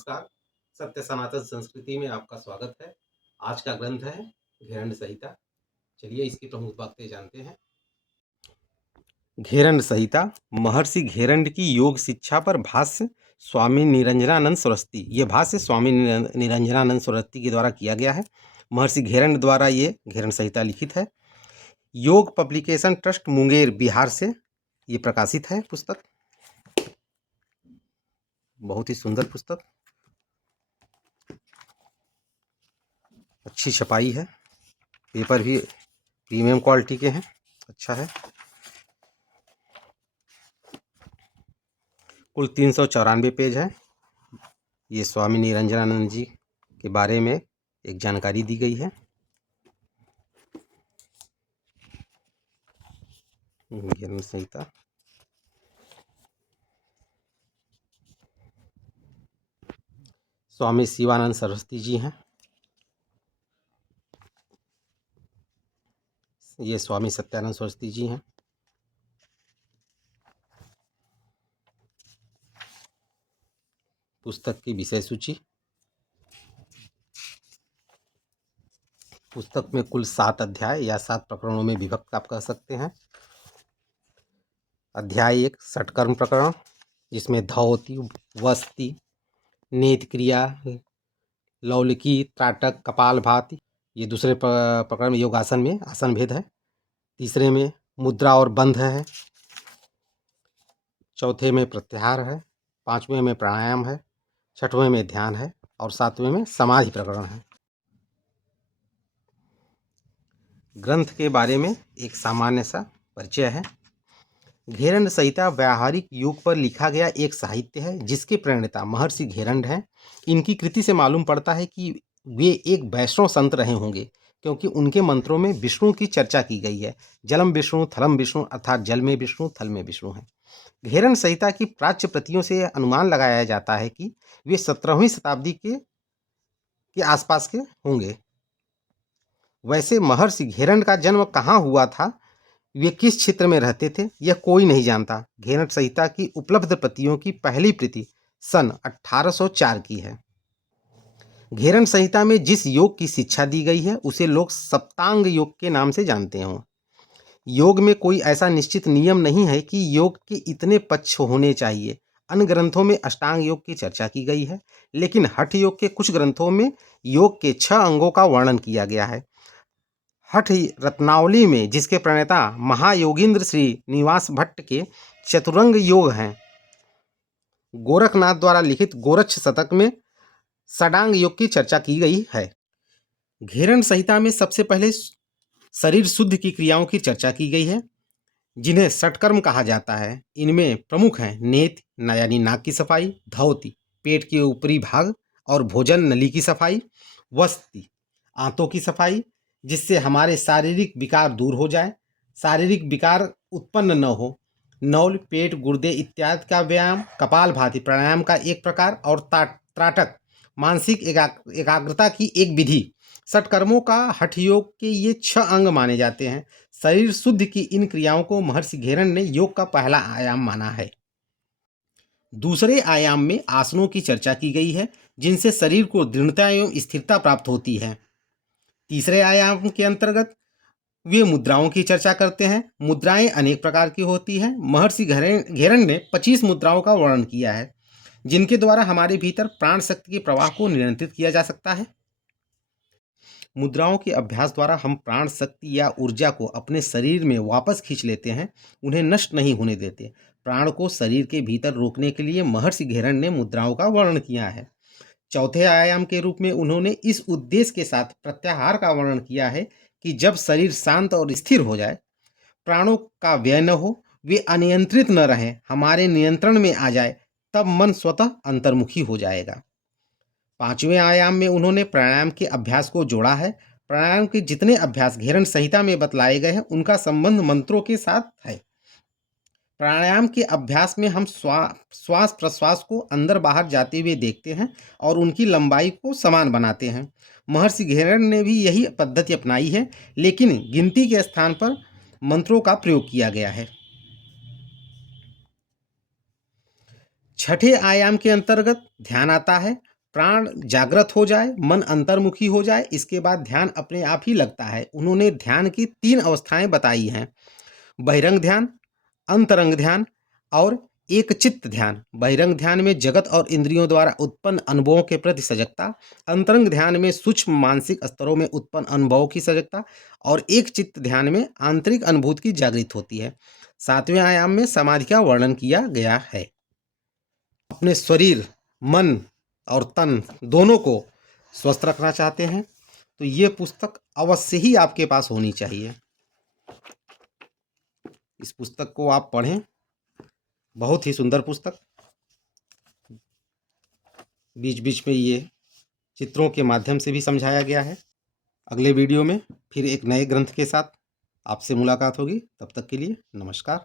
नमस्कार। सत्य सनातन संस्कृति में आपका स्वागत है। आज का ग्रंथ है घेरंड संहिता। चलिए इसकी प्रमुख बातें जानते हैं। घेरंड संहिता महर्षि घेरंड की योग शिक्षा पर भाष्य स्वामी निरंजनानंद सरस्वती। ये भाष्य स्वामी निरंजनानंद सरस्वती के द्वारा किया गया है। महर्षि घेरंड द्वारा ये घेरंड संहिता लिखित है। योग पब्लिकेशन ट्रस्ट मुंगेर बिहार से ये प्रकाशित है पुस्तक। बहुत ही सुंदर पुस्तक, अच्छी छपाई है, पेपर भी प्रीमियम क्वालिटी के हैं, अच्छा है। कुल 394 पेज है। ये स्वामी निरंजनानंद जी के बारे में एक जानकारी दी गई है। घेरंड संहिता स्वामी शिवानंद सरस्वती जी हैं। ये स्वामी सत्यानंद सरस्वती जी हैं। पुस्तक की विषय सूची। पुस्तक में कुल 7 अध्याय या 7 प्रकरणों में विभक्त आप कह सकते हैं। अध्याय 1 षटकर्म प्रकरण, जिसमें धौति, वस्ति, नेत क्रिया, लौलिकी, त्राटक, कपालभाति, ये दूसरे प्रकरण में योगासन में आसन भेद है। तीसरे में मुद्रा और बंध है। चौथे में प्रत्याहार है। पांचवें में प्राणायाम है। छठवें में ध्यान है और सातवें में समाधि प्रकरण है। ग्रंथ के बारे में एक सामान्य सा परिचय है। घेरंड संहिता व्यावहारिक योग पर लिखा गया एक साहित्य है, जिसके प्रणेता महर्षि घेरंड हैं। इनकी कृति से मालूम पड़ता है कि वे एक वैष्णव संत रहे होंगे, क्योंकि उनके मंत्रों में विष्णु की चर्चा की गई है। जलम विष्णु, थलम विष्णु, अर्थात जल में विष्णु, थल में विष्णु है। घेरंड संहिता की प्राच्य प्रतियों से अनुमान लगाया जाता है कि वे 17वीं शताब्दी के आसपास के होंगे। वैसे महर्षि घेरंड का जन्म कहाँ हुआ था, वे किस क्षेत्र में रहते थे, यह कोई नहीं जानता। घेरंड संहिता की उपलब्ध प्रतियों की पहली प्रति सन 1804 की है। घेरंड संहिता में जिस योग की शिक्षा दी गई है उसे लोग सप्तांग योग के नाम से जानते हों। योग में कोई ऐसा निश्चित नियम नहीं है कि योग के इतने पक्ष होने चाहिए। अन्य ग्रंथों में अष्टांग योग की चर्चा की गई है, लेकिन हठ योग के कुछ ग्रंथों में योग के 6 अंगों का वर्णन किया गया है। हठ रत्नावली में, जिसके प्रणेता महायोगींद्र श्री निवास भट्ट के चतुरंग योग हैं, गोरखनाथ द्वारा लिखित गोरक्ष शतक में षडांग योग की चर्चा की गई है। घेरंड संहिता में सबसे पहले शरीर शुद्ध की क्रियाओं की चर्चा की गई है, जिन्हें षटकर्म कहा जाता है। इनमें प्रमुख हैं नेत यानी नाक की सफाई, धौति पेट के ऊपरी भाग और भोजन नली की सफाई, वस्ति आंतों की सफाई जिससे हमारे शारीरिक विकार दूर हो जाए, शारीरिक विकार उत्पन्न न हो, नौल पेट गुर्दे इत्यादि का व्यायाम, कपालभाति प्राणायाम का एक प्रकार और त्राटक मानसिक एकाग्रता की एक विधि। षटकर्मों का हठ योग के ये 6 अंग माने जाते हैं। शरीर शुद्ध की इन क्रियाओं को महर्षि घेरंड ने योग का पहला आयाम माना है। दूसरे आयाम में आसनों की चर्चा की गई है, जिनसे शरीर को दृढ़ता एवं स्थिरता प्राप्त होती है। तीसरे आयाम के अंतर्गत वे मुद्राओं की चर्चा करते हैं। मुद्राएं अनेक प्रकार की होती हैं। महर्षि घेरंड ने 25 मुद्राओं का वर्णन किया है, जिनके द्वारा हमारे भीतर प्राण शक्ति के प्रवाह को नियंत्रित किया जा सकता है। मुद्राओं के अभ्यास द्वारा हम प्राण शक्ति या ऊर्जा को अपने शरीर में वापस खींच लेते हैं, उन्हें नष्ट नहीं होने देते। प्राण को शरीर के भीतर रोकने के लिए महर्षि घेरंड ने मुद्राओं का वर्णन किया है। चौथे आयाम के रूप में उन्होंने इस उद्देश्य के साथ प्रत्याहार का वर्णन किया है कि जब शरीर शांत और स्थिर हो जाए, प्राणों का व्यय न हो, वे अनियंत्रित न रहें, हमारे नियंत्रण में आ जाए, तब मन स्वतः अंतर्मुखी हो जाएगा। पांचवें आयाम में उन्होंने प्राणायाम के अभ्यास को जोड़ा है। प्राणायाम के जितने अभ्यास घेरंड संहिता में बतलाए गए हैं, उनका संबंध मंत्रों के साथ है। प्राणायाम के अभ्यास में हम श्वास प्रश्वास को अंदर बाहर जाते हुए देखते हैं और उनकी लंबाई को समान बनाते हैं। महर्षि घेरंड ने भी यही पद्धति अपनाई है, लेकिन गिनती के स्थान पर मंत्रों का प्रयोग किया गया है। छठे आयाम के अंतर्गत ध्यान आता है। प्राण जागृत हो जाए, मन अंतर्मुखी हो जाए, इसके बाद ध्यान अपने आप ही लगता है। उन्होंने ध्यान की 3 अवस्थाएँ बताई हैं, बहिरंग ध्यान, अंतरंग ध्यान और एकचित्त ध्यान। बहिरंग ध्यान में जगत और इंद्रियों द्वारा उत्पन्न अनुभवों के प्रति सजगता, अंतरंग ध्यान में सूक्ष्म मानसिक स्तरों में उत्पन्न अनुभवों की सजगता और एकचित्त ध्यान में आंतरिक अनुभूति की जागृत होती है। 7वें आयाम में समाधि का वर्णन किया गया है। अपने शरीर, मन और तन दोनों को स्वस्थ रखना चाहते हैं तो ये पुस्तक अवश्य ही आपके पास होनी चाहिए। इस पुस्तक को आप पढ़ें, बहुत ही सुंदर पुस्तक। बीच बीच में ये चित्रों के माध्यम से भी समझाया गया है। अगले वीडियो में फिर एक नए ग्रंथ के साथ आपसे मुलाकात होगी। तब तक के लिए नमस्कार।